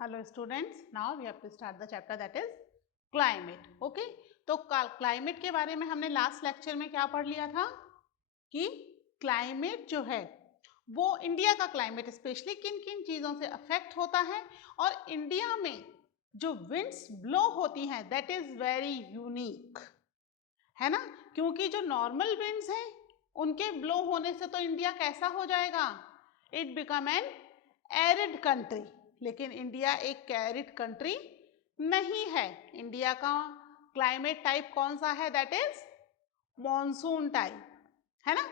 Hello students, now we have to start the chapter that is climate. Okay, तो climate के बारे में हमने लास्ट लेक्चर में क्या पढ़ लिया था कि क्लाइमेट जो है वो इंडिया का क्लाइमेट स्पेशली किन किन चीज़ों से अफेक्ट होता है और इंडिया में जो विंड्स ब्लो होती हैं दैट इज़ वेरी यूनिक, है ना। क्योंकि जो नॉर्मल विंड्स हैं उनके ब्लो होने से तो इंडिया कैसा हो जाएगा, it become an arid country. लेकिन इंडिया एक एरिड कंट्री नहीं है। इंडिया का क्लाइमेट टाइप कौन सा है, दैट इज मॉनसून टाइप, है ना।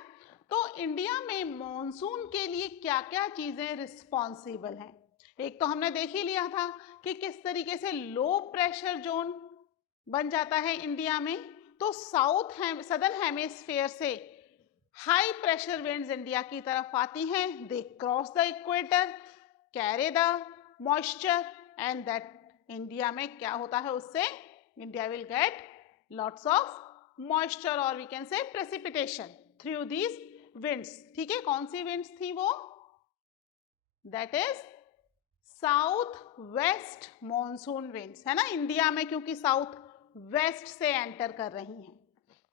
तो इंडिया में मॉनसून के लिए क्या क्या चीजें रिस्पॉन्सिबल हैं, एक तो हमने देख ही लिया था कि किस तरीके से लो प्रेशर जोन बन जाता है इंडिया में। तो सदर्न हेमिस्फीयर से हाई प्रेशर विंड्स इंडिया की तरफ आती हैं, they cross the equator, carry the moisture and that India में क्या होता है, उससे India will get lots of moisture और we can say precipitation through these winds. ठीक है, कौन सी विंड्स थी वो, that is south west monsoon winds, है ना। इंडिया में क्योंकि साउथ वेस्ट से एंटर कर रही हैं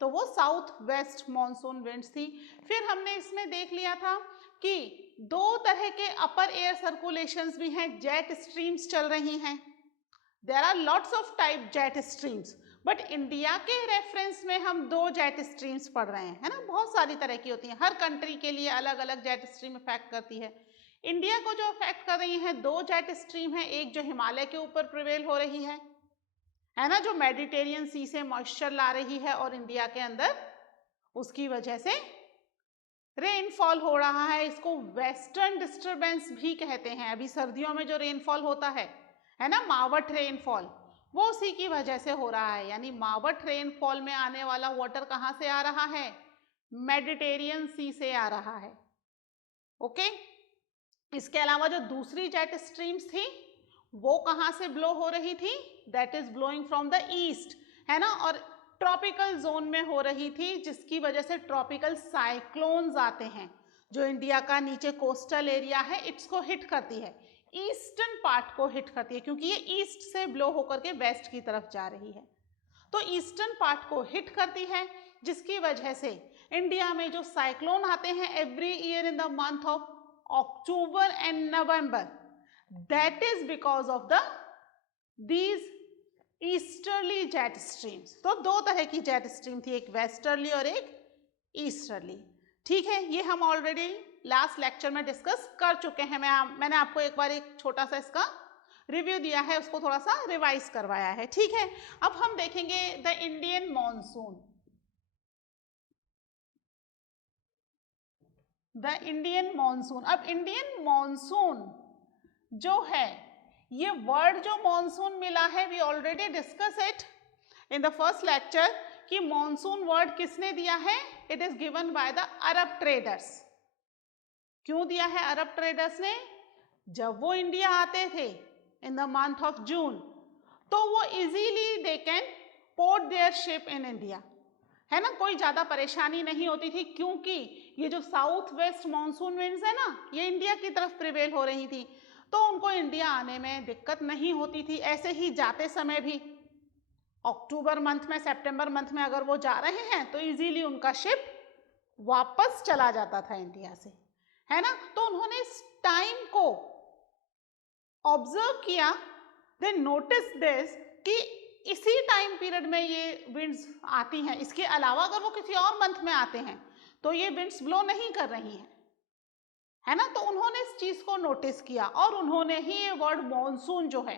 तो वो साउथ वेस्ट मॉनसून विंड्स थी। फिर हमने इसमें देख लिया था कि दो तरह के अपर एयर सर्कुलेशंस भी हैं, जेट स्ट्रीम्स चल रही हैं। There are lots of type jet streams, but India के रेफरेंस में हम दो जेट स्ट्रीम्स पढ़ रहे हैं, है ना। बहुत सारी तरह की होती हैं, हर कंट्री के लिए अलग अलग जेट स्ट्रीम इफेक्ट करती है। इंडिया को जो इफेक्ट कर रही हैं दो जेट स्ट्रीम है, एक जो हिमालय के ऊपर प्रिवेल हो रही है ना, जो मेडिटेरियन सी से मॉइस्चर ला रही है और इंडिया के अंदर उसकी वजह से रेनफॉल हो रहा है। इसको वेस्टर्न डिस्टर्बेंस भी कहते हैं। अभी सर्दियों में जो रेनफॉल होता है ना, मावट रेनफॉल, वो उसी की वजह से हो रहा है। यानी मावट रेनफॉल में आने वाला वाटर कहाँ से आ रहा है, मेडिटेरियन सी से आ रहा है। ओके, इसके अलावा जो दूसरी जेट स्ट्रीम्स थी वो कहाँ से ब्लो हो रही थी, that is blowing from the east, है ना, और ट्रॉपिकल जोन में हो रही थी, जिसकी वजह से ट्रॉपिकल साइक्लोन्स आते हैं जो इंडिया का नीचे कोस्टल एरिया है इसको हिट करती है, ईस्टर्न पार्ट को हिट करती है, क्योंकि ये ईस्ट से ब्लो होकर के वेस्ट की तरफ जा रही है। तो ईस्टर्न पार्ट को हिट करती है, जिसकी वजह से इंडिया में जो साइक्लोन आते हैं every year in the month of October and November, that is because of these easterly jet streams। तो दो तरह की जेट स्ट्रीम थी, एक वेस्टर्ली और एक ईस्टर्ली। ठीक है, ये हम ऑलरेडी लास्ट लेक्चर में डिस्कस कर चुके हैं। मैंने आपको एक बार एक छोटा सा इसका रिव्यू दिया है, उसको थोड़ा सा रिवाइज करवाया है। ठीक है, अब हम देखेंगे the Indian monsoon. The Indian monsoon, अब इंडियन मॉनसून जो है, ये वर्ड जो मॉनसून मिला है we already discuss it in the first lecture कि मॉनसून वर्ड किसने दिया है, it is given by the Arab traders. क्यों दिया है अरब ट्रेडर्स ने, जब वो इंडिया आते थे in the month of June तो वो easily they can port their ship in India, है ना, कोई ज्यादा परेशानी नहीं होती थी, क्योंकि ये जो साउथ वेस्ट मॉनसून विंड्स है ना, ये इंडिया की तरफ प्रिवेल हो रही थी, तो उनको इंडिया आने में दिक्कत नहीं होती थी। ऐसे ही जाते समय भी अक्टूबर मंथ में, सितंबर मंथ में अगर वो जा रहे हैं तो इजीली उनका शिप वापस चला जाता था इंडिया से, है ना। तो उन्होंने इस टाइम को ऑब्जर्व किया, दे नोटिस दिस कि इसी टाइम पीरियड में ये विंड्स आती हैं, इसके अलावा अगर वो किसी और मंथ में आते हैं तो ये विंड्स ब्लो नहीं कर रही हैं, है ना। तो उन्होंने इस चीज को नोटिस किया और उन्होंने ही ये वर्ड मॉनसून जो है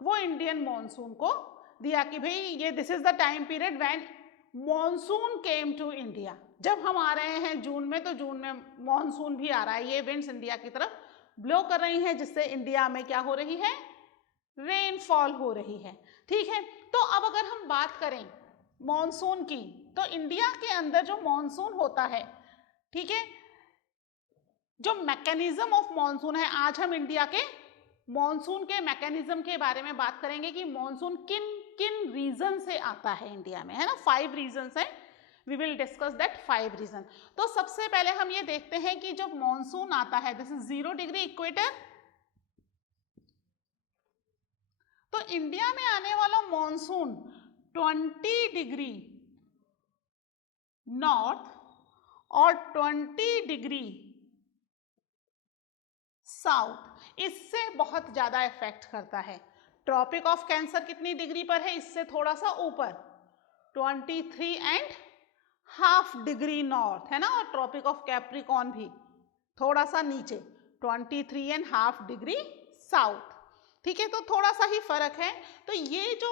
वो इंडियन मॉनसून को दिया कि भाई ये this is the time period when monsoon came to India. जब हम आ रहे हैं जून में तो जून में मॉनसून भी आ रहा है, ये विंड्स इंडिया की तरफ ब्लो कर रही हैं, जिससे इंडिया में क्या हो रही है, रेनफॉल हो रही है। ठीक है, तो अब अगर हम बात करें मॉनसून की, तो इंडिया के अंदर जो मॉनसून होता है, ठीक है, जो मैकेनिज्म ऑफ मॉनसून है, आज हम इंडिया के मॉनसून के मैकेनिज्म के बारे में बात करेंगे कि मॉनसून किन किन रीजन से आता है इंडिया में, है ना। 5 रीजन्स हैं, we will discuss that 5 reason. तो सबसे पहले हम ये देखते हैं कि जब मॉनसून आता है, दिस इज 0 डिग्री इक्वेटर, तो इंडिया में आने वाला मॉनसून 20 डिग्री नॉर्थ और 20 डिग्री साउथ इससे बहुत ज्यादा इफेक्ट करता है। ट्रॉपिक ऑफ कैंसर कितनी डिग्री पर है? इससे थोड़ा सा ऊपर 23.5 डिग्री नॉर्थ है ना, और ट्रॉपिक ऑफ कैप्रिकॉर्न भी थोड़ा सा नीचे 23.5 डिग्री साउथ। ठीक है, तो थोड़ा सा ही फर्क है। तो ये जो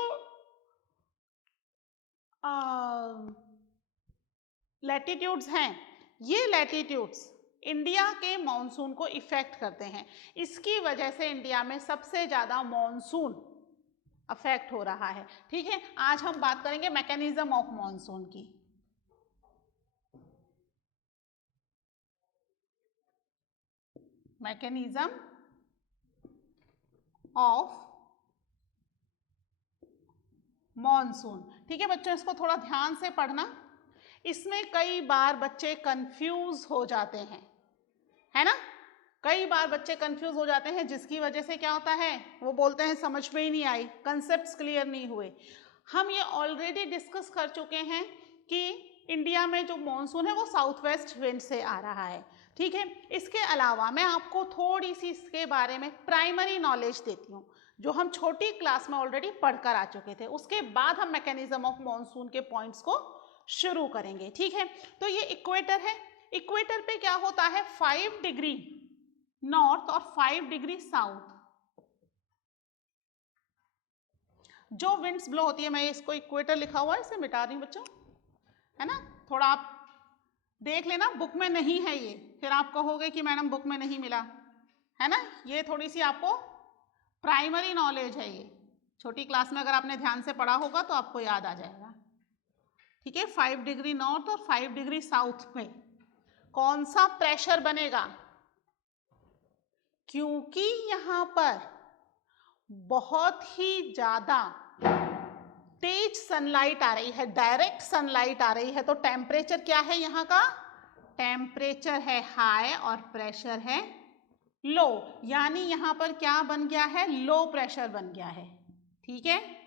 लैटिट्यूड्स हैं, ये लैटिट्यूड्स इंडिया के मॉनसून को इफेक्ट करते हैं। इसकी वजह से इंडिया में सबसे ज्यादा मॉनसून अफेक्ट हो रहा है। ठीक है, आज हम बात करेंगे मैकेनिज्म ऑफ मॉनसून की। Mechanism of monsoon. ठीक है बच्चों, इसको थोड़ा ध्यान से पढ़ना। इसमें कई बार बच्चे कंफ्यूज हो जाते हैं, है ना, कई बार बच्चे कंफ्यूज हो जाते हैं, जिसकी वजह से क्या होता है, वो बोलते हैं समझ में ही नहीं आई, कंसेप्ट्स क्लियर नहीं हुए। हम ये ऑलरेडी डिस्कस कर चुके हैं कि इंडिया में जो मॉनसून है वो साउथ वेस्ट विंड से आ रहा है। ठीक है, इसके अलावा मैं आपको थोड़ी सी इसके बारे में प्राइमरी नॉलेज देती हूँ, जो हम छोटी क्लास में ऑलरेडी पढ़कर आ चुके थे। उसके बाद हम मैकेनिज्म ऑफ मॉनसून के पॉइंट्स को शुरू करेंगे। ठीक है, तो ये इक्वेटर है। इक्वेटर पे क्या होता है, 5 डिग्री नॉर्थ और 5 डिग्री साउथ जो विंड्स ब्लो होती है, मैं इसको इक्वेटर लिखा हुआ है, इसे मिटा रही हूँ बच्चों, है ना, थोड़ा आप देख लेना, बुक में नहीं है ये, फिर आप कहोगे कि मैडम बुक में नहीं मिला, है ना। ये थोड़ी सी आपको प्राइमरी नॉलेज है, ये छोटी क्लास में अगर आपने ध्यान से पढ़ा होगा तो आपको याद आ जाएगा। ठीक है, 5 डिग्री नॉर्थ और 5 डिग्री साउथ में कौन सा प्रेशर बनेगा, क्योंकि यहां पर बहुत ही ज्यादा तेज सनलाइट आ रही है, डायरेक्ट सनलाइट आ रही है, तो टेम्परेचर क्या है यहाँ का, टेम्परेचर है हाई और प्रेशर है लो, यानी यहां पर क्या बन गया है, लो प्रेशर बन गया है। ठीक है,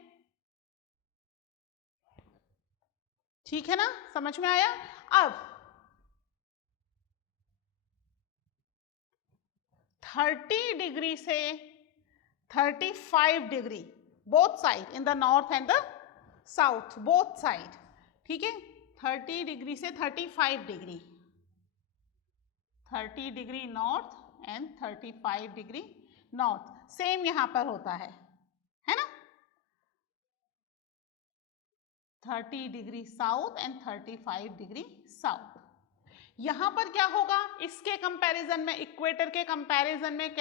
ठीक है ना, समझ में आया। अब 30 डिग्री से 35 degree both side, in the north and the south both side. ठीक है, 30 डिग्री से 35 degree, 30 degree north and 35 degree north, same यहां पर होता है ना, 30 degree south and 35 degree south. यहां पर क्या होगा, इसके कंपैरिजन में, इक्वेटर के कंपैरिजन में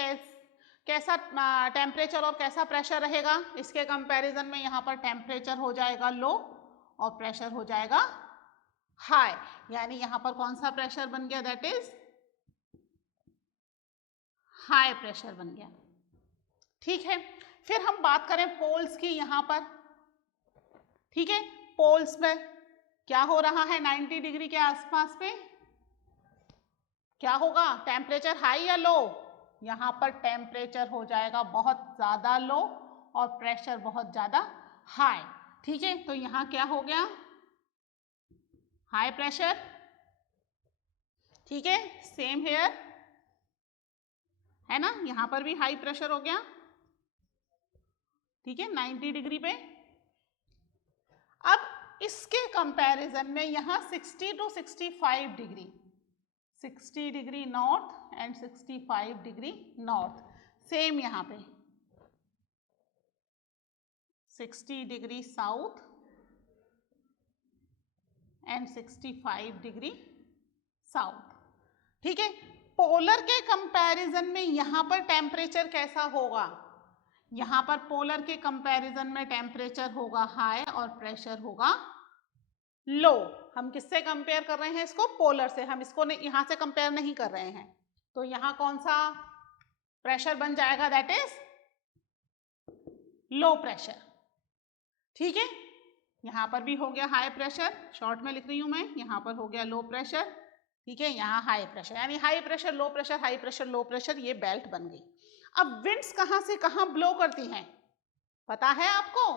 कैसा टेम्परेचर और कैसा प्रेशर रहेगा, इसके कंपैरिजन में यहां पर टेम्परेचर हो जाएगा लो और प्रेशर हो जाएगा हाई, यानी यहां पर कौन सा प्रेशर बन गया, दैट इज हाई प्रेशर बन गया। ठीक है, फिर हम बात करें पोल्स की यहां पर। ठीक है, पोल्स में क्या हो रहा है, 90 डिग्री के आसपास पे क्या होगा, टेम्परेचर हाई या लो, यहां पर टेम्परेचर हो जाएगा बहुत ज्यादा लो और प्रेशर बहुत ज्यादा हाई। ठीक है, तो यहां क्या हो गया, हाई प्रेशर। ठीक है, सेम हेयर, है ना, यहां पर भी हाई प्रेशर हो गया। ठीक है, 90 डिग्री पे। अब इसके कंपैरिजन में यहां 60 to 65 degree, 60 degree north and 65 degree north, same यहां पे 60 degree south and 65 degree south. ठीक है, पोलर के कंपैरिजन में यहां पर टेम्परेचर कैसा होगा, यहां पर पोलर के कंपैरिजन में टेम्परेचर होगा हाई और प्रेशर होगा लो। हम किससे कंपेयर कर रहे हैं इसको, पोलर से, हम इसको यहां से कंपेयर नहीं कर रहे हैं। तो यहां कौन सा प्रेशर बन जाएगा, दैट इज लो प्रेशर। ठीक है, यहां पर भी हो गया हाई प्रेशर, शॉर्ट में लिख रही हूं मैं, यहां पर हो गया लो प्रेशर। ठीक है, यहाँ हाई प्रेशर, यानी high pressure low pressure, high pressure low pressure, ये बेल्ट बन गई। अब विंड्स कहां से कहां ब्लो करती हैं, पता है आपको?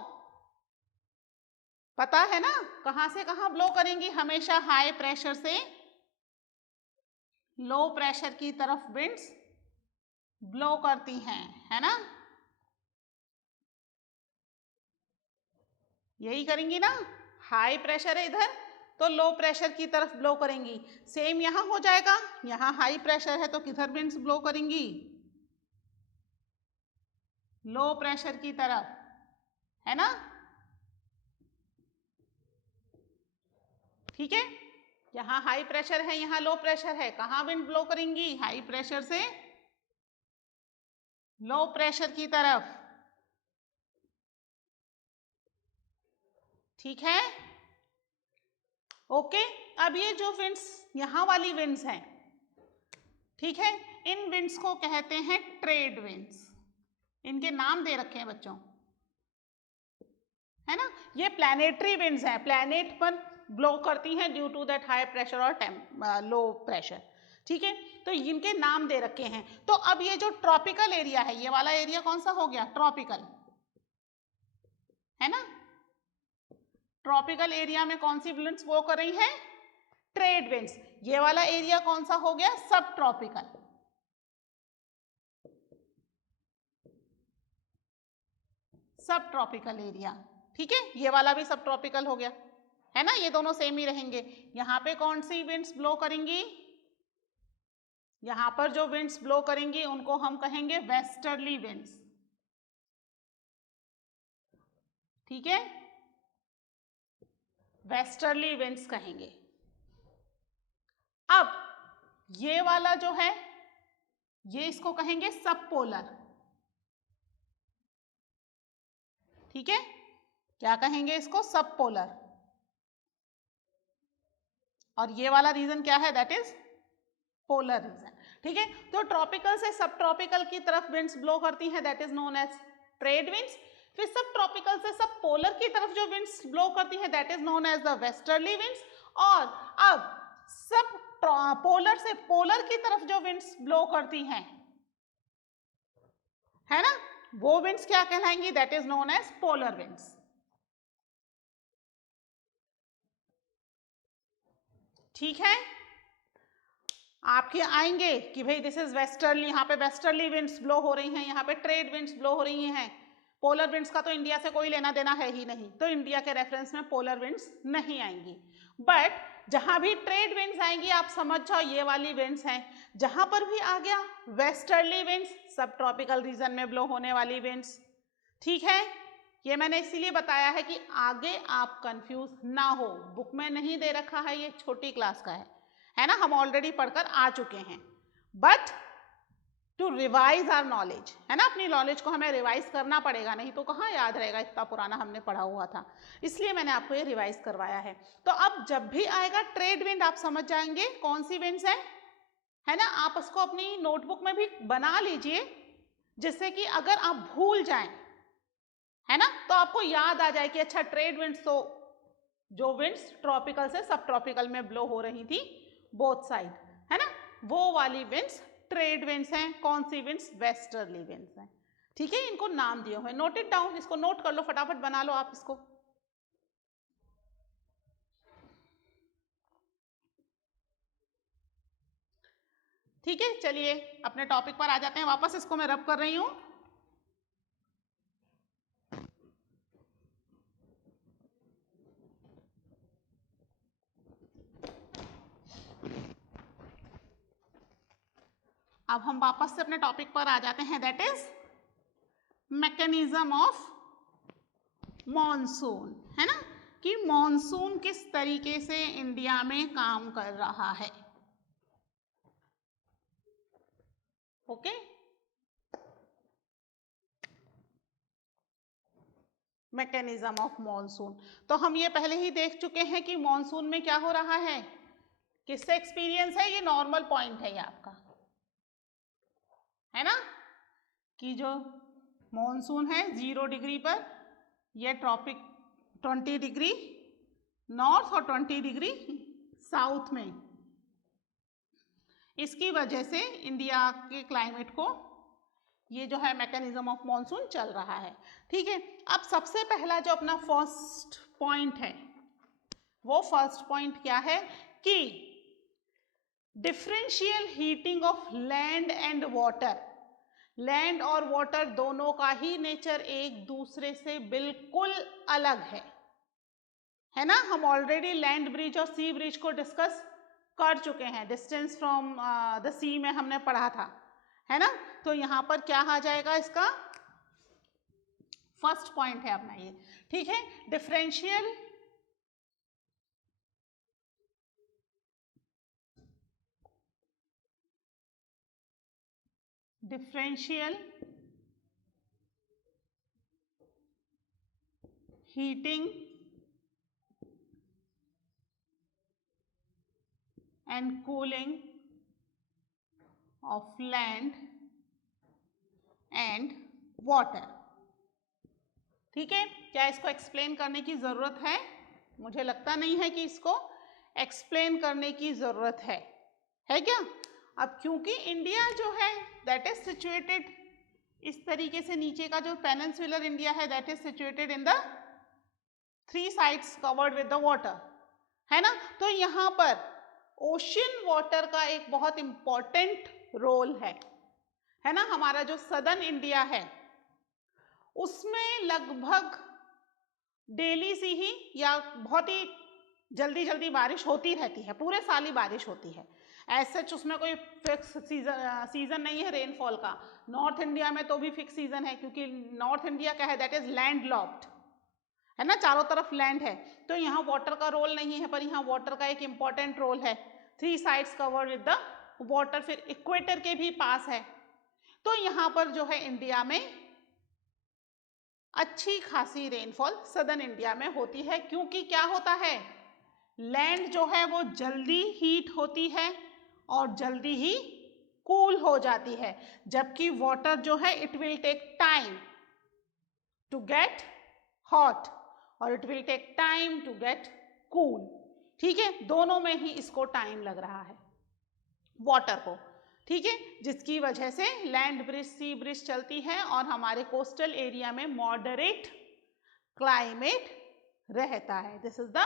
पता है ना कहां से कहां ब्लो करेंगी? हमेशा हाई प्रेशर से लो प्रेशर की तरफ विंड्स ब्लो करती हैं, है ना? यही करेंगी ना, हाई प्रेशर है इधर तो लो प्रेशर की तरफ ब्लो करेंगी। सेम यहां हो जाएगा, यहां हाई प्रेशर है तो किधर विंड्स ब्लो करेंगी? लो प्रेशर की तरफ, है ना? ठीक है, यहां हाई प्रेशर है, यहां लो प्रेशर है, कहां विंड ब्लो करेंगी? हाई प्रेशर से लो प्रेशर की तरफ। ठीक है, ओके। अब ये जो विंड्स यहां वाली विंड्स हैं, ठीक है, इन विंड्स को कहते हैं ट्रेड विंड्स। इनके नाम दे रखे हैं बच्चों, है ना? ये प्लैनेटरी विंड्स हैं, प्लैनेट पर ब्लो करती हैं due to that high pressure और लो प्रेशर। ठीक है, तो इनके नाम दे रखे हैं। तो अब ये जो ट्रॉपिकल एरिया है, ये वाला एरिया कौन सा हो गया? ट्रॉपिकल, है ना? ट्रॉपिकल एरिया में कौन सी विंड्स ब्लो कर रही हैं? Trade winds. ये वाला एरिया कौन सा हो गया? सब ट्रॉपिकल। सब ट्रॉपिकल एरिया, ठीक है, ये वाला भी सब ट्रॉपिकल हो गया, है ना? ये दोनों सेम ही रहेंगे। यहां पे कौन सी विंड्स ब्लो करेंगी? यहां पर जो विंड्स ब्लो करेंगी उनको हम कहेंगे वेस्टर्ली विंड्स। ठीक है, वेस्टर्ली विंड्स कहेंगे। अब ये वाला जो है, ये इसको कहेंगे सब पोलर। ठीक है, क्या कहेंगे इसको? सब पोलर। और ये वाला रीजन क्या है? That is polar region. ठीक है, तो ट्रॉपिकल से सब ट्रॉपिकल की तरफ विंड्स ब्लो करती हैं, that is known as trade winds. फिर सब ट्रॉपिकल से सब पोलर की तरफ जो विंड्स ब्लो करती हैं, that is known as the westerly winds. और अब सब पोलर से पोलर की तरफ जो विंड्स ब्लो करती हैं, है ना, वो विंड्स क्या कहलाएंगी? That is known as polar winds. ठीक है, आपके आएंगे कि भाई दिस इज वेस्टर्ली, यहाँ पे वेस्टर्ली विंड्स ब्लो हो रही हैं, यहाँ पे ट्रेड विंड्स ब्लो हो रही हैं। पोलर विंड्स का तो इंडिया से कोई लेना देना है ही नहीं, तो इंडिया के रेफरेंस में पोलर विंड्स नहीं आएंगी। बट जहां भी ट्रेड विंड्स आएंगी, आप समझ जाओ ये वाली विंड्स हैं। जहां पर भी आ गया वेस्टर्ली विंड्स, सब ट्रॉपिकल रीजन में ब्लो होने वाली विंड्स। ठीक है, ये मैंने इसीलिए बताया है कि आगे आप कंफ्यूज ना हो, बुक में नहीं दे रखा है, ये छोटी क्लास का है ना, हम ऑलरेडी पढ़कर आ चुके हैं। But to revise our knowledge, है ना, अपनी नॉलेज को हमें रिवाइज करना पड़ेगा, नहीं तो कहाँ याद रहेगा, इतना पुराना हमने पढ़ा हुआ था, इसलिए मैंने आपको ये रिवाइज करवाया है। तो अब जब भी आएगा ट्रेड विंड, आप समझ जाएंगे कौन सी विंड्स है ना। आप उसको अपनी नोटबुक में भी बना लीजिए, जिससे कि अगर आप भूल जाएं, है ना, तो आपको याद आ जाए कि अच्छा ट्रेड विंड्स तो जो विंड्स ट्रॉपिकल से सब ट्रॉपिकल में ब्लो हो रही थी बोथ साइड, है ना, वो वाली विंड्स ट्रेड विंड्स हैं। कौन सी विंड्स? वेस्टर्ली विंड्स हैं। ठीक है, इनको नाम दिए हुए, नोट इट डाउन, इसको नोट कर लो, फटाफट बना लो आप इसको। ठीक है, चलिए अपने टॉपिक पर आ जाते हैं वापस, इसको मैं रब कर रही हूं। अब हम वापस से अपने टॉपिक पर आ जाते हैं, that is mechanism of monsoon, है ना, कि मॉनसून किस तरीके से इंडिया में काम कर रहा है। ओके, मैकेनिज्म ऑफ मॉनसून, तो हम ये पहले ही देख चुके हैं कि मॉनसून में क्या हो रहा है, किससे एक्सपीरियंस है, ये नॉर्मल पॉइंट है ये आपका, है ना, कि जो मॉनसून है 0 डिग्री पर, ये ट्रॉपिक 20 डिग्री नॉर्थ और 20 डिग्री साउथ में, इसकी वजह से इंडिया के क्लाइमेट को ये जो है मैकेनिज्म ऑफ मॉनसून चल रहा है। ठीक है, अब सबसे पहला जो अपना फर्स्ट पॉइंट है, वो फर्स्ट पॉइंट क्या है कि differential heating of land and water. Land और वाटर दोनों का ही नेचर एक दूसरे से बिल्कुल अलग है ना। हम ऑलरेडी लैंड ब्रिज और सी ब्रिज को डिस्कस कर चुके हैं, डिस्टेंस फ्रॉम द सी में हमने पढ़ा था, है ना। तो यहाँ पर क्या आ जाएगा, इसका फर्स्ट पॉइंट है अपना ये। ठीक है, differential heating and cooling of land and water. ठीक है, क्या इसको एक्सप्लेन करने की जरूरत है? मुझे लगता नहीं है कि इसको एक्सप्लेन करने की जरूरत है क्या? अब क्योंकि इंडिया जो है दैट इज सिचुएटेड इस तरीके से, नीचे का जो पेनिनसुलर इंडिया है that is situated in the 3 sides covered with the water, है ना। तो यहाँ पर ओशियन वाटर का एक बहुत इंपॉर्टेंट रोल है ना। हमारा जो सदर्न इंडिया है उसमें लगभग डेली सी ही या बहुत ही जल्दी जल्दी बारिश होती रहती है, पूरे साल ही बारिश होती है। एज सच उसमें कोई फिक्स सीजन नहीं है रेनफॉल का। नॉर्थ इंडिया में तो भी फिक्स सीजन है, क्योंकि नॉर्थ इंडिया क्या है, दैट इज लैंड लॉक्ड, है ना, चारों तरफ लैंड है। तो यहाँ वाटर का रोल नहीं है, पर यहाँ वाटर का एक इंपॉर्टेंट रोल है। 3 sides covered with the water, फिर इक्वेटर के भी पास है। तो यहाँ पर जो है इंडिया में अच्छी खासी रेनफॉल सदर्न इंडिया में होती है, क्योंकि क्या होता है, लैंड जो है वो जल्दी हीट होती है और जल्दी ही कूल हो जाती है, जबकि वाटर जो है it will take time to get hot और it will take time to get cool. ठीक है, दोनों में ही इसको टाइम लग रहा है वाटर को। ठीक है, जिसकी वजह से लैंड ब्रिज सी ब्रिज चलती है और हमारे कोस्टल एरिया में मॉडरेट क्लाइमेट रहता है। This is the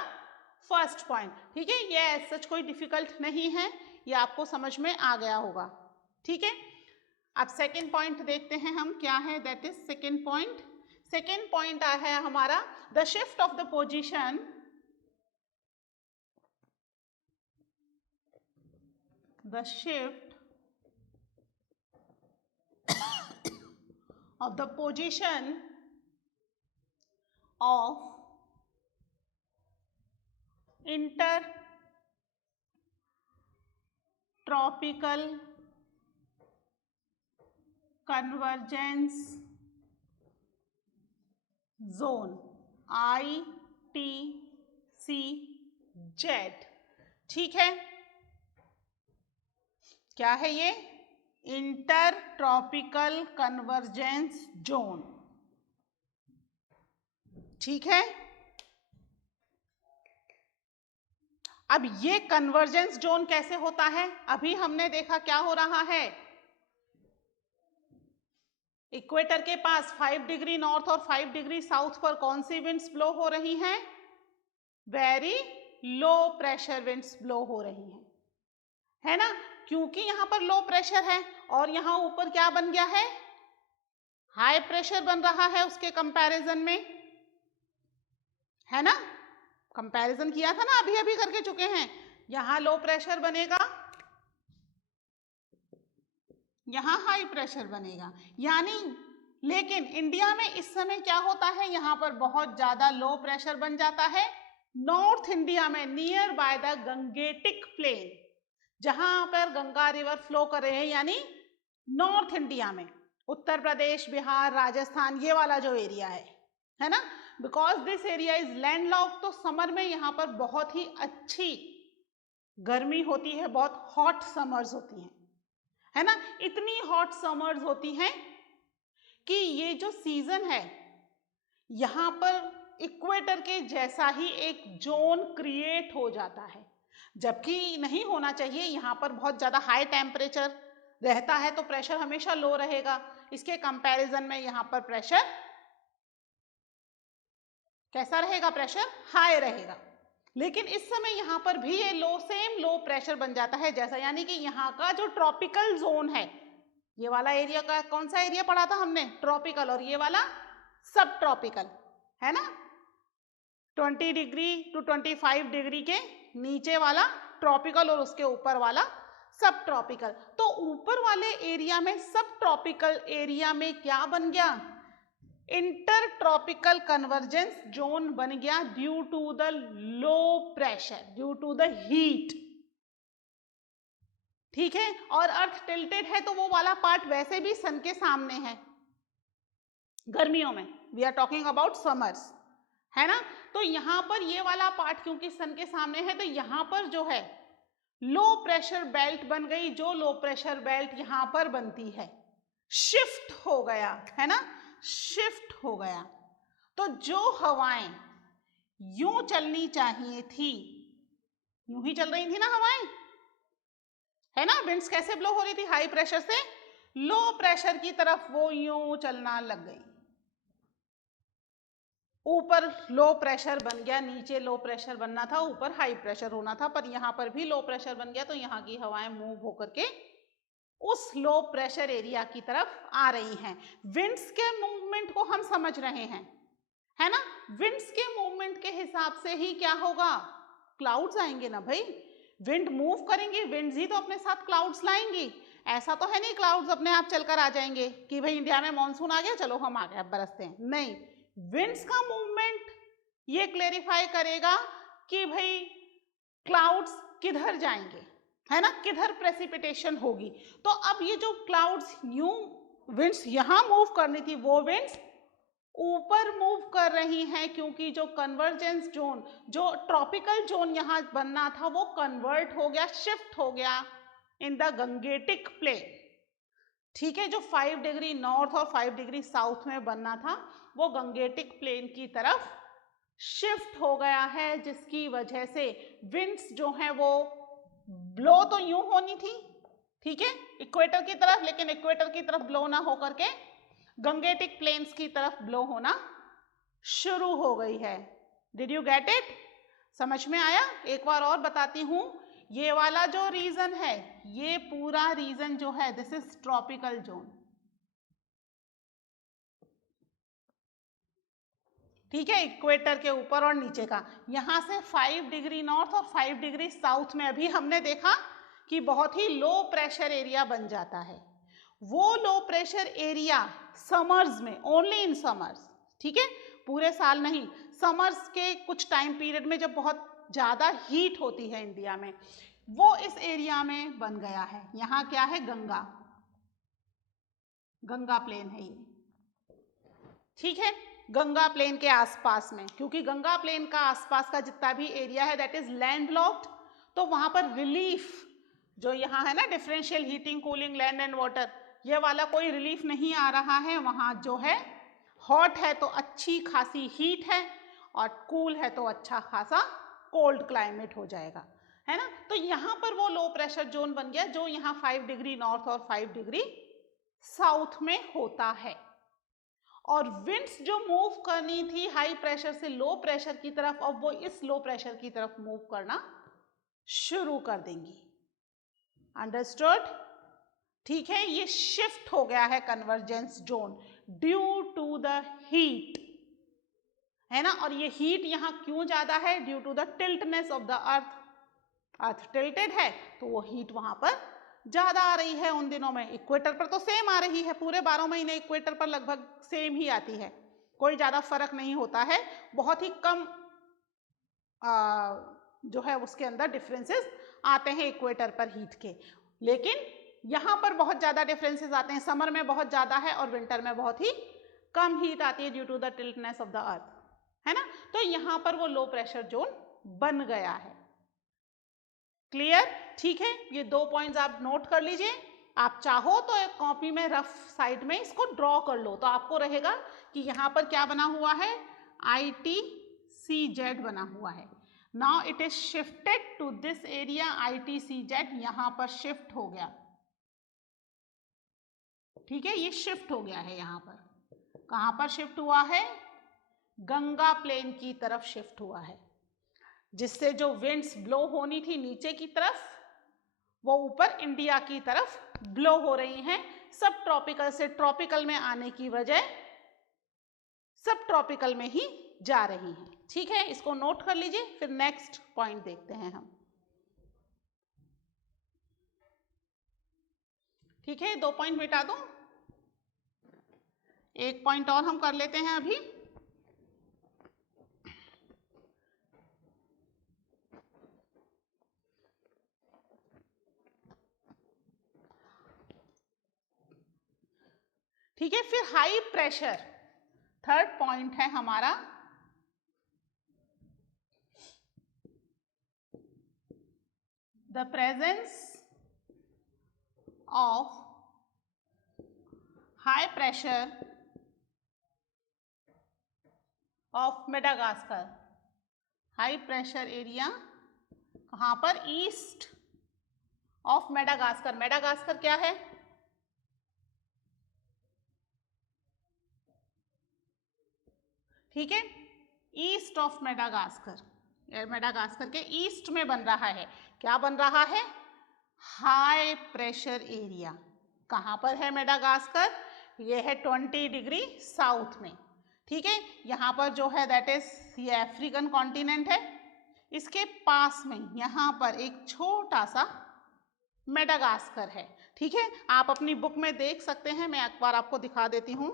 first point. ठीक है, ये सच कोई डिफिकल्ट नहीं है, ये आपको समझ में आ गया होगा। ठीक है, अब सेकेंड पॉइंट देखते हैं हम क्या है, that is second point. Second point है हमारा the shift of the position of the position of intertropical convergence zone ITCZ। ठीक है, क्या है ये, इंटर ट्रॉपिकल कन्वर्जेंस जोन। ठीक है, अब ये कन्वर्जेंस जोन कैसे होता है, अभी हमने देखा क्या हो रहा है, इक्वेटर के पास 5 डिग्री नॉर्थ और 5 डिग्री साउथ पर कौन सी विंड्स ब्लो हो रही हैं, very low pressure winds blow हो रही हैं, है ना, क्योंकि यहां पर लो प्रेशर है और यहां ऊपर क्या बन गया है, हाई प्रेशर बन रहा है उसके कंपैरिजन में, है ना। कंपैरिजन किया था ना, अभी अभी करके चुके हैं। यहां लो प्रेशर बनेगा, यहां हाई प्रेशर बनेगा, यानी लेकिन इंडिया में इस समय क्या होता है, यहां पर बहुत ज्यादा लो प्रेशर बन जाता है नॉर्थ इंडिया में, near by the Gangetic plain, जहां पर गंगा रिवर फ्लो कर रहे हैं, यानी नॉर्थ इंडिया में, उत्तर प्रदेश, बिहार, राजस्थान, ये वाला जो एरिया है ना, because this area is landlocked. तो समर में यहाँ पर बहुत ही अच्छी गर्मी होती है, बहुत हॉट समर्स होती हैं, है ना, इतनी हॉट समर्स होती हैं कि ये जो सीजन है यहाँ पर इक्वेटर के जैसा ही एक जोन क्रिएट हो जाता है, जबकि नहीं होना चाहिए। यहाँ पर बहुत ज़्यादा हाई टेम्परेचर रहता है तो प्रेशर हमेशा लो रहेगा, इसके कंपैरिजन में यहाँ पर प्रेशर कैसा रहेगा? प्रेशर हाई रहेगा। लेकिन इस समय यहाँ पर भी ये सेम लो प्रेशर बन जाता है जैसा, यानी कि यहाँ का जो ट्रॉपिकल जोन है, ये वाला एरिया का कौन सा एरिया पढ़ा था हमने? ट्रॉपिकल, और ये वाला सब ट्रॉपिकल है ना। 20 डिग्री टू 25 डिग्री के नीचे वाला ट्रॉपिकल और उसके ऊपर वाला सब ट्रॉपिकल। तो ऊपर वाले एरिया में, सब ट्रॉपिकल एरिया में क्या बन गया? इंटर ट्रॉपिकल कन्वर्जेंस जोन बन गया due to the low pressure, due to the heat. ठीक है, और अर्थ टिल्टेड है तो वो वाला पार्ट वैसे भी सन के सामने है गर्मियों में, we are talking about summers, है ना। तो यहाँ पर ये वाला पार्ट क्योंकि सन के सामने है, तो यहाँ पर जो है लो प्रेशर बेल्ट बन गई। जो लो प्रेशर बेल्ट यहाँ पर बनती है, शिफ्ट हो गया, है ना, शिफ्ट हो गया। तो जो हवाएं यूं चलनी चाहिए थी, यूं ही चल रही थी ना हवाएं, है ना। विंड्स कैसे ब्लो हो रही थी? हाई प्रेशर से लो प्रेशर की तरफ वो यूं चलना लग गई। ऊपर लो प्रेशर बन गया, नीचे लो प्रेशर बनना था, ऊपर हाई प्रेशर होना था, पर यहाँ पर भी लो प्रेशर बन गया। तो यहाँ की हवाएं मूव होकर के उस लो प्रेशर एरिया की तरफ आ रही हैं। विंड्स के मूवमेंट को हम समझ रहे हैं, है ना। विंड्स के मूवमेंट के हिसाब से ही क्या होगा? क्लाउड्स आएंगे ना भाई। विंड मूव करेंगे, विंड्स ही तो अपने साथ क्लाउड्स लाएंगी। ऐसा तो है नहीं क्लाउड्स अपने आप चलकर आ जाएंगे कि भाई इंडिया में मॉनसून आ गया, चलो हम आ गए अब बरसते हैं, नहीं। विंड्स का मूवमेंट ये क्लेरिफाई करेगा कि भाई क्लाउड्स किधर जाएंगे, है ना, किधर प्रेसिपिटेशन होगी। तो अब ये जो क्लाउड्स न्यू विंड्स यहाँ मूव करनी थी, वो विंड्स ऊपर मूव कर रही हैं, क्योंकि जो कन्वर्जेंस जोन, जो ट्रॉपिकल जोन यहाँ बनना था, वो कन्वर्ट हो गया, शिफ्ट हो गया इन द गंगेटिक प्लेन। ठीक है, जो 5 डिग्री नॉर्थ और 5 डिग्री साउथ में बनना था, वो गंगेटिक प्लेन की तरफ शिफ्ट हो गया है, जिसकी वजह से विंड्स जो हैं वो ब्लो तो यूं होनी थी, ठीक है, इक्वेटर की तरफ, लेकिन इक्वेटर की तरफ ब्लो ना होकर के गंगेटिक प्लेन्स की तरफ ब्लो होना शुरू हो गई है। Did you get it? समझ में आया? एक बार और बताती हूं, ये वाला जो रीजन है, ये पूरा रीजन जो है, दिस इज ट्रॉपिकल जोन। ठीक है, इक्वेटर के ऊपर और नीचे का, यहां से 5 डिग्री नॉर्थ और 5 डिग्री साउथ में अभी हमने देखा कि बहुत ही लो प्रेशर एरिया बन जाता है। वो लो प्रेशर एरिया समर्स में, ओनली इन समर्स, ठीक है, पूरे साल नहीं, समर्स के कुछ टाइम पीरियड में जब बहुत ज़्यादा हीट होती है इंडिया में, वो इस एरिया में बन गया है। यहाँ क्या है? गंगा, गंगा प्लेन है ये, ठीक है, गंगा प्लेन के आसपास में, क्योंकि गंगा प्लेन का आसपास का जितना भी एरिया है दैट इज लैंडलॉक्ड, तो वहां पर रिलीफ जो यहाँ है ना, differential heating cooling land and water, ये वाला कोई रिलीफ नहीं आ रहा है। वहां जो है हॉट है तो अच्छी खासी हीट है, और कूल है तो अच्छा खासा कोल्ड क्लाइमेट हो जाएगा, है ना। तो यहाँ पर वो लो प्रेशर जोन बन गया जो यहाँ 5 डिग्री नॉर्थ और 5 डिग्री साउथ में होता है। और विंड्स जो मूव करनी थी हाई प्रेशर से लो प्रेशर की तरफ, अब वो इस लो प्रेशर की तरफ मूव करना शुरू कर देंगी। अंडरस्टूड? ठीक है, ये शिफ्ट हो गया है convergence zone due to the heat, है ना। और ये हीट यहाँ क्यों ज्यादा है? Due to the tiltness of the earth. Earth tilted है तो वो हीट वहां पर ज्यादा आ रही है उन दिनों में। इक्वेटर पर तो सेम आ रही है, पूरे 12 महीने इक्वेटर पर लगभग सेम ही आती है, कोई ज्यादा फर्क नहीं होता है, बहुत ही कम जो है उसके अंदर डिफरेंसेस आते हैं इक्वेटर पर हीट के। लेकिन यहाँ पर बहुत ज्यादा डिफरेंसेस आते हैं, समर में बहुत ज्यादा है और विंटर में बहुत ही कम हीट आती है due to the tiltness of the earth, है ना। तो यहाँ पर वो लो प्रेशर जोन बन गया है। क्लियर? ठीक है, ये 2 पॉइंट्स आप नोट कर लीजिए। आप चाहो तो एक कॉपी में रफ साइड में इसको ड्रॉ कर लो, तो आपको रहेगा कि यहाँ पर क्या बना हुआ है? ITCZ बना हुआ है। Now it is shifted to this area, ITCZ यहाँ पर शिफ्ट हो गया। ठीक है, ये शिफ्ट हो गया है यहाँ पर। कहाँ पर शिफ्ट हुआ है? गंगा प्लेन की तरफ शिफ्ट हुआ है, जिससे जो विंड्स ब्लो होनी थी नीचे की तरफ वो ऊपर इंडिया की तरफ ब्लो हो रही हैं। सब ट्रॉपिकल से ट्रॉपिकल में आने की वजह सब ट्रॉपिकल में ही जा रही हैं। ठीक है, इसको नोट कर लीजिए। फिर नेक्स्ट पॉइंट देखते हैं हम। ठीक है, 2 पॉइंट मिटा दूं, एक पॉइंट और हम कर लेते हैं अभी। ठीक है, फिर हाई प्रेशर, थर्ड पॉइंट है हमारा the presence of high pressure of Madagascar. High pressure area कहाँ पर? East of Madagascar. मेडागास्कर क्या है? ठीक है, ईस्ट ऑफ मेडागास्कर। मेडागास्कर के ईस्ट में बन रहा है। क्या बन रहा है? High pressure area. कहाँ पर है मेडागास्कर? ये है 20 डिग्री साउथ में। ठीक है, यहाँ पर जो है दैट इज ये अफ्रीकन कॉन्टिनेंट है। इसके पास में यहाँ पर एक छोटा सा मेडागास्कर है। ठीक है, आप अपनी बुक में देख सकते हैं, मैं एक बार आपको दिखा देती हूँ।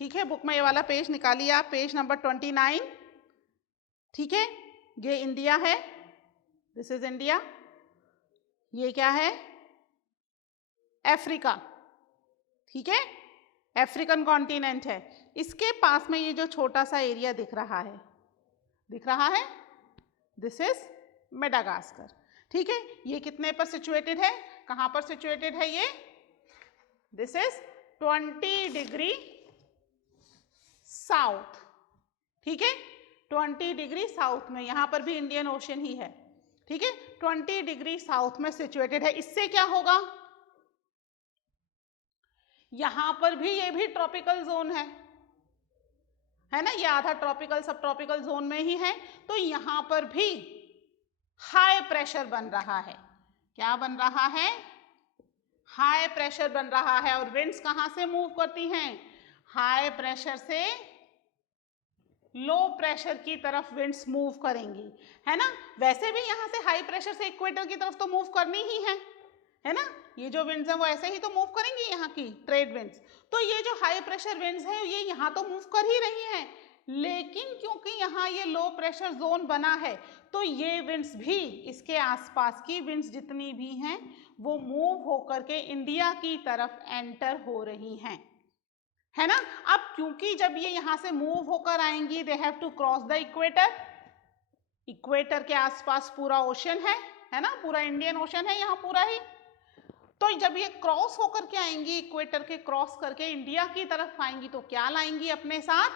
ठीक है, बुक में ये वाला पेज निकालिए आप, पेज नंबर 29। ठीक है, ये इंडिया है, दिस इज इंडिया। ये क्या है? अफ्रीका। ठीक है, अफ्रीकन कॉन्टिनेंट है। इसके पास में ये जो छोटा सा एरिया दिख रहा है दिस इज मेडागास्कर। ठीक है, ये कितने पर सिचुएटेड है? कहाँ पर सिचुएटेड है ये? This is 20 degree south. ठीक है, 20 डिग्री साउथ में, यहां पर भी इंडियन ओशन ही है। ठीक है, 20 डिग्री साउथ में सिचुएटेड है। इससे क्या होगा? यहां पर भी ये भी ट्रॉपिकल जोन है ना, ये आधा ट्रॉपिकल सब ट्रॉपिकल जोन में ही है। तो यहां पर भी हाई प्रेशर बन रहा है। क्या बन रहा है? हाई प्रेशर बन रहा है। और विंड्स कहां से मूव करती हैं? हाई प्रेशर से लो प्रेशर की तरफ विंड्स मूव करेंगी, है ना। वैसे भी यहाँ से हाई प्रेशर से इक्वेटर की तरफ तो मूव करनी ही है ना। ये जो विंड्स हैं वो ऐसे ही तो मूव करेंगी, यहाँ की ट्रेड विंड्स। तो ये जो हाई प्रेशर विंड्स हैं ये यहाँ तो मूव कर ही रही हैं, लेकिन क्योंकि यहाँ ये लो प्रेशर जोन बना है तो ये विंड्स भी, इसके आसपास की विंड्स जितनी भी हैं वो मूव होकर के इंडिया की तरफ एंटर हो रही हैं, है ना। अब क्योंकि जब ये यहां से मूव होकर आएंगी they have to cross the equator. Equator के आसपास पूरा ओशन है ना, पूरा इंडियन ओशन है यहाँ पूरा ही। तो जब ये क्रॉस होकर के आएंगी, इक्वेटर के क्रॉस करके इंडिया की तरफ आएंगी तो क्या लाएंगी अपने साथ?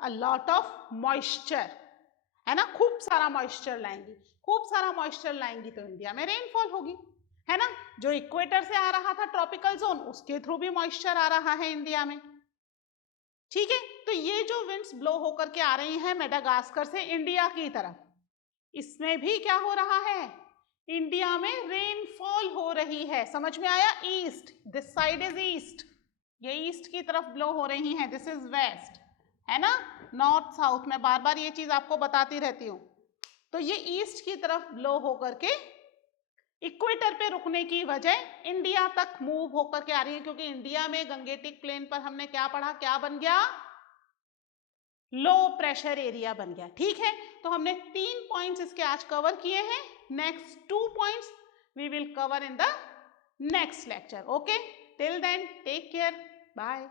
अ लॉट ऑफ मॉइस्चर, है ना, खूब सारा मॉइस्चर लाएंगी। खूब सारा मॉइस्चर लाएंगी तो इंडिया में रेनफॉल होगी, है ना। जो इक्वेटर से आ रहा था ट्रॉपिकल जोन, उसके थ्रू भी मॉइस्चर आ रहा है इंडिया में। ठीक है, तो ये जो विंड्स ब्लो होकर के आ रही हैं मेडागास्कर से इंडिया की तरफ, इसमें भी क्या हो रहा है? इंडिया में रेनफॉल हो रही है। समझ में आया? East, this side is east, ये ईस्ट की तरफ ब्लो हो रही हैं, दिस इज वेस्ट, है ना। नॉर्थ साउथ में बार बार ये चीज आपको बताती रहती हूँ। तो ये ईस्ट की तरफ ब्लो होकर के इक्वेटर पे रुकने की वजह इंडिया तक मूव होकर के आ रही है, क्योंकि इंडिया में गंगेटिक प्लेन पर हमने क्या पढ़ा? क्या बन गया? लो प्रेशर एरिया बन गया। ठीक है, तो हमने 3 पॉइंट्स इसके आज कवर किए हैं। Next 2 points we will cover in the next lecture. Okay, till then take care, bye.